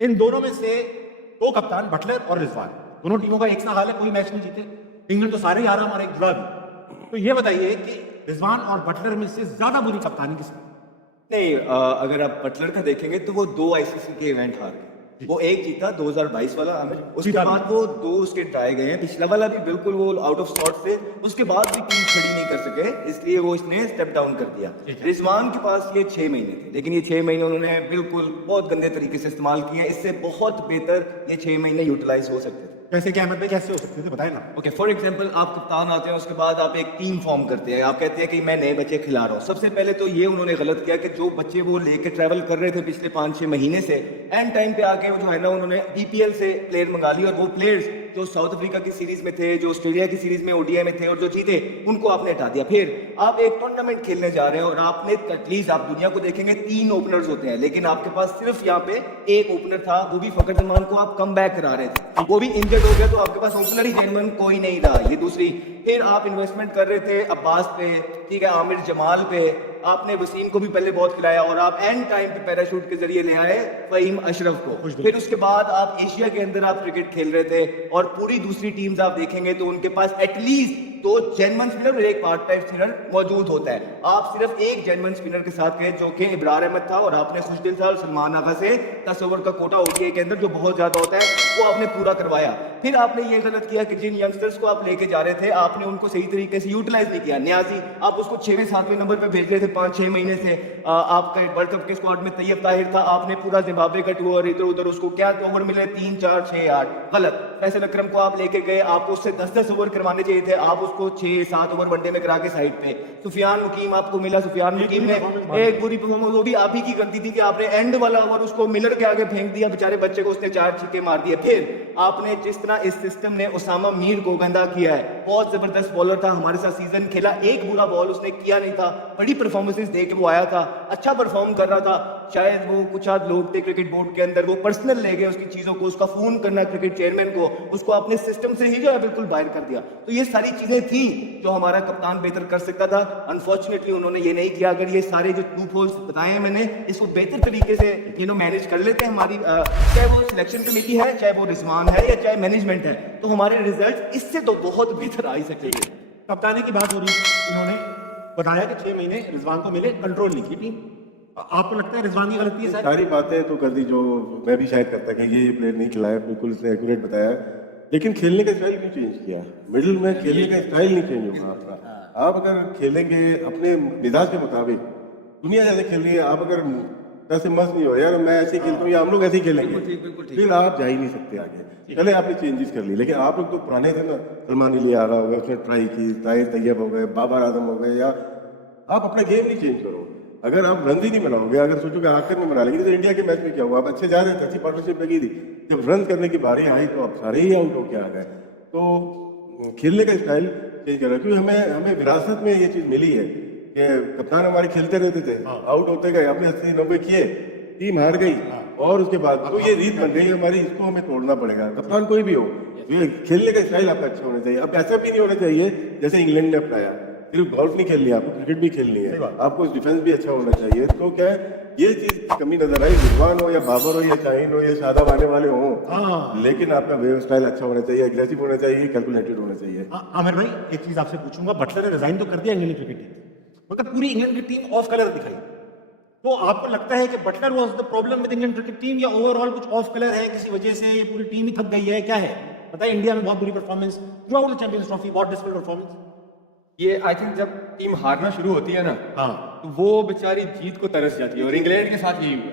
इन दोनों में से दो कप्तान बटलर और रिजवान, दोनों टीमों का एक सा हाल है, कोई मैच नहीं जीते। इंग्लैंड तो सारे यार हमारे एक जुड़ा भी। तो ये बताइए कि रिजवान और बटलर में से ज्यादा बुरी कप्तानी किसकी? नहीं, अगर आप बटलर का देखेंगे तो वो 2 आईसीसी के इवेंट हार गए। वो एक जीता 2022 वाला आमिर, उसके जीता बाद वो 2 उसके ड्राए गए हैं। पिछला वाला भी बिल्कुल वो आउट ऑफ सॉर्ट थे, उसके बाद भी टीम खड़ी नहीं कर सके, इसलिए वो इसने स्टेप डाउन कर दिया। रिजवान के पास ये 6 महीने थे, लेकिन ये 6 महीने उन्होंने बिल्कुल बहुत गंदे तरीके से इस्तेमाल किए। इससे बहुत बेहतर ये 6 महीने यूटिलाइज हो सकते थे। कैसे क्या अहमद भाई, कैसे हो सकते थे, बताए ना। ओके, फॉर एग्जांपल आप कप्तान आते हैं, उसके बाद आप एक टीम फॉर्म करते हैं। आप कहते हैं कि मैं नए बच्चे खिला रहा हूँ। सबसे पहले तो ये उन्होंने गलत किया कि जो बच्चे वो लेके ट्रैवल कर रहे थे पिछले 5-6 महीने से, एंड टाइम पे आके वो जो है ना उन्होंने बीपीएल से प्लेयर मंगा लिए, और वो प्लेयर्स जो साउथ अफ्रीका की सीरीज में थे, जो ऑस्ट्रेलिया की सीरीज में ओडीआई में थे और जो जीते, उनको आपने हटा दिया। फिर आप एक टूर्नामेंट खेलने जा रहे हैं और आपने एटलीस्ट, आप दुनिया को देखेंगे 3 ओपनर्स होते हैं, लेकिन आपके पास सिर्फ यहाँ पे एक ओपनर था, वो भी फकर जमान को आप कम बैक करा रहे थे, वो भी इंजर्ड हो गया, तो आपके पास ओपनर ही जेन्युइन कोई नहीं रहा। ये दूसरी, फिर आप इन्वेस्टमेंट कर रहे थे अब्बास पे, ठीक है, आमिर जमाल पे, आपने वसीम को भी पहले बहुत खिलाया, और आप एंड टाइम पे पैराशूट के जरिए ले आए फहीम अशरफ को। फिर उसके बाद आप एशिया के अंदर आप क्रिकेट खेल रहे थे, और पूरी दूसरी टीम्स आप देखेंगे तो उनके पास एटलीस्ट 2 जेन्युइन स्पिनर और एक पार्ट टाइम स्पिनर मौजूद होता है। आप सिर्फ एक जेन्युइन स्पिनर के साथ गए, जो कि इब्रार अहमद था, और आपने खुशदिल साहब सलमान आगा से 10 ओवर का कोटा ओडीआई के अंदर जो बहुत ज्यादा होता है वो आपने पूरा करवाया। फिर आपने ये गलत किया कि जिन यंगस्टर्स को आप लेके जा रहे थे, आपने उनको सही तरीके से यूटिलाइज नहीं किया। न्याजी आप उसको 6वें-7वें नंबर पे भेज रहे थे 5-6 महीने से। आपका वर्ल्ड कप के स्क्वाड में तैयब ताहिर था, आपने पूरा जिम्बाब्वे का टूर इधर उधर, उसको क्या ओवर मिले 3, 4, 6, 8, गलत। फैसल अकरम को आप लेके गए, आपको उससे 10-10 ओवर करवाने चाहिए थे, आप उसको 6-7 ओवर वनडे में करा के साइड पे। सुफियान मुकीम आपको मिला, सुफियान मुकीम ने एक बुरी परफॉर्मेंस, वो भी आप ही की गलती थी कि आपने एंड वाला ओवर उसको मिलर के आगे फेंक दिया, बेचारे बच्चे को उसने 4 छक्के मार दिए। फिर आपने जिस तरह इस सिस्टम ने उसामा मीर को गंदा किया है, बहुत जबरदस्त बॉलर था, हमारे साथ सीजन खेला, एक बुरा बॉल उसने किया नहीं था, बड़ी परफॉर्मेंसेस दे के वो आया था, अच्छा परफॉर्म कर रहा था। शायद वो कुछ आध लोग थे क्रिकेट बोर्ड के अंदर, वो पर्सनल ले गए उसकी चीजों को, उसका फोन करना क्रिकेट चेयरमैन को, उसको अपने सिस्टम से ही जो है बिल्कुल बाहर कर दिया। तो ये सारी चीजें थी जो हमारा कप्तान बेहतर कर सकता था। अनफॉर्चुनेटली उन्होंने ये नहीं किया। अगर ये सारे जो लूप होल्स बताए हैं मैंने, इसको बेहतर तरीके से मैनेज कर लेते हैं हमारी, चाहे वो सिलेक्शन कमेटी है, चाहे वो रिजवान है, या चाहे मैनेजमेंट है, तो हमारे रिजल्ट इससे तो बहुत बेहतर आ ही सकेंगे। कप्तानी की बात हो रही है, इन्होंने बताया कि 6 महीने रिजवान को मिले, कंट्रोल नहीं की टीम। आपको लगता है रिजवान की गलती है? सारी बातें तो कर दी जो मैं भी शायद करता कि ये प्लेयर नहीं खिलाया, बिल्कुल इसने एक्यूरेट बताया, लेकिन खेलने का स्टाइल क्यों चेंज किया? मिडिल में खेलने का स्टाइल नहीं चेंज होगा आपका। आप अगर खेलेंगे अपने मिजाज के मुताबिक, दुनिया जैसे खेल रही है, आप अगर ऐसे मस्त नहीं हो यार मैं ऐसे खेलता हूँ या हम लोग ऐसे ही खेलेंगे, फिर आप जा ही नहीं सकते आगे। पहले आपने चेंजेस कर ली, लेकिन आप लोग तो पुराने थे ना, सलमान अली आ रहा होगा, उसने ट्राई की, ताहिर तैयब हो गए, बाबर आजम हो गए, या आप अपना गेम नहीं चेंज करो। अगर आप रन ही नहीं बनाओगे, अगर सोचोगे आखिर में बना लेंगे, तो इंडिया के मैच में क्या हुआ, आप अच्छे जा रहे थे, अच्छी पार्टनरशिप लगी थी, जब रन करने की बारी आई तो आप सारे ही आउट होके आ गए। तो खेलने का स्टाइल चेंज कर रहा है, क्योंकि हमें विरासत में ये चीज़ मिली है कि कप्तान हमारे खेलते रहते थे, आउट होते गए, अपने 80-90 किए, टीम हार गई, और उसके बाद तो ये रीत बन गई हमारी, इसको हमें तोड़ना पड़ेगा। कप्तान कोई भी हो, ये खेलने का स्टाइल आपका अच्छा होना चाहिए। अब ऐसा भी नहीं होना चाहिए जैसे इंग्लैंड ने अपनाया, सिर्फ गोल्फ नहीं खेलनी है आपको, क्रिकेट भी खेलनी है, आपको डिफेंस भी अच्छा होना चाहिए। तो क्या है, ये चीज कमी नजर आई, रिजवान हो या बाबर हो या शाहीन हो या शादाब आने वाले हो, लेकिन आपका वेव स्टाइल अच्छा होना चाहिए, एग्रेसिव होना चाहिए, कैलकुलेटेड होना चाहिए। आमिर भाई एक चीज आपसे पूछूंगा, बटलर ने रिजाइन तो कर दिया इंग्लैंड क्रिकेट टीम, मतलब पूरी इंग्लैंड की टीम ऑफ कलर दिखाई, तो आपको लगता है कि Butler was the problem with England cricket team, या ओवरऑल कुछ ऑफ कलर है, किसी वजह से ये पूरी टीम ही थक गई है, क्या है? बताइए। इंडिया में बहुत बुरी performance through out the champions trophy, बहुत डिफिकल्ट परफॉर्मेंस। ये आई थिंक जब टीम हारना शुरू होती है ना, तो वो बेचारी जीत को तरस जाती है, और इंग्लैंड के साथ यही हुआ।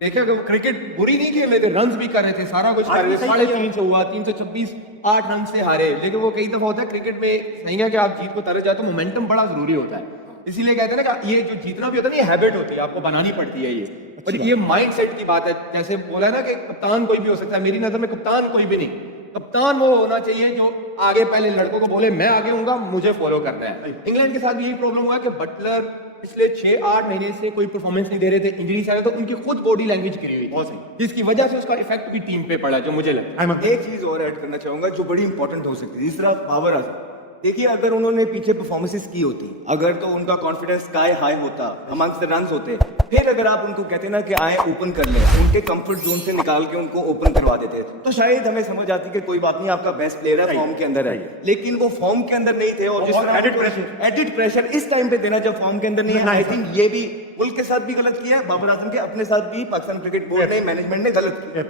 देखिए कि वो क्रिकेट बुरी नहीं खेल रहे थे, रन्स भी कर रहे थे, सारा कुछ कर रहे थे, 350 हुआ, 326, 8 रन से हारे। लेकिन वो कई दफा होता है क्रिकेट में, सही है कि आप जीत को तरस जाते हो, मोमेंटम बड़ा जरूरी होता है। इसीलिए कहते हैं ना कि ये जो जीतना भी होता है ना, ये हैबिट होती है, आपको बनानी पड़ती है ये। और ये माइंड सेट की बात है, जैसे बोला है ना कि कप्तान कोई भी हो सकता है, मेरी नजर में कप्तान कोई भी नहीं, कप्तान वो होना चाहिए जो आगे पहले लड़कों को बोले मैं आगे हूँगा, मुझे फॉलो करना है। इंग्लैंड के साथ भी यही प्रॉब्लम हुआ कि बटलर पिछले 6-8 महीने से कोई परफॉर्मेंस नहीं दे रहे थे, इंजरी से आए, तो उनकी खुद बॉडी लैंग्वेज गिरी हुई, बहुत सही, जिसकी वजह से उसका इफेक्ट भी टीम पे पड़ा, जो मुझे लगता है। एक चीज और ऐड करना चाहूंगा जो बड़ी इंपॉर्टेंट हो सकती है, जिस तरह बाबर आजम, देखिए अगर उन्होंने पीछे परफॉर्मेंसेस की होती, अगर तो उनका कॉन्फिडेंस स्काई हाई होता, अमंग्स द रन्स होते, फिर अगर आप उनको कहते ना कि आए ओपन कर ले, उनके कंफर्ट जोन से निकाल के उनको ओपन करवा देते, तो शायद हमें समझ आती कि कोई बात नहीं, आपका बेस्ट प्लेयर है, फॉर्म के अंदर है। लेकिन वो फॉर्म के अंदर नहीं थे, और जिस तरह एडिड प्रेशर इस टाइम पे देना जब फॉर्म के अंदर नहीं है, आई थिंक ये भी मुल्क के साथ भी गलत किया, बाबर आजम के अपने साथ भी पाकिस्तान क्रिकेट बोर्ड ने, मैनेजमेंट ने गलत किया।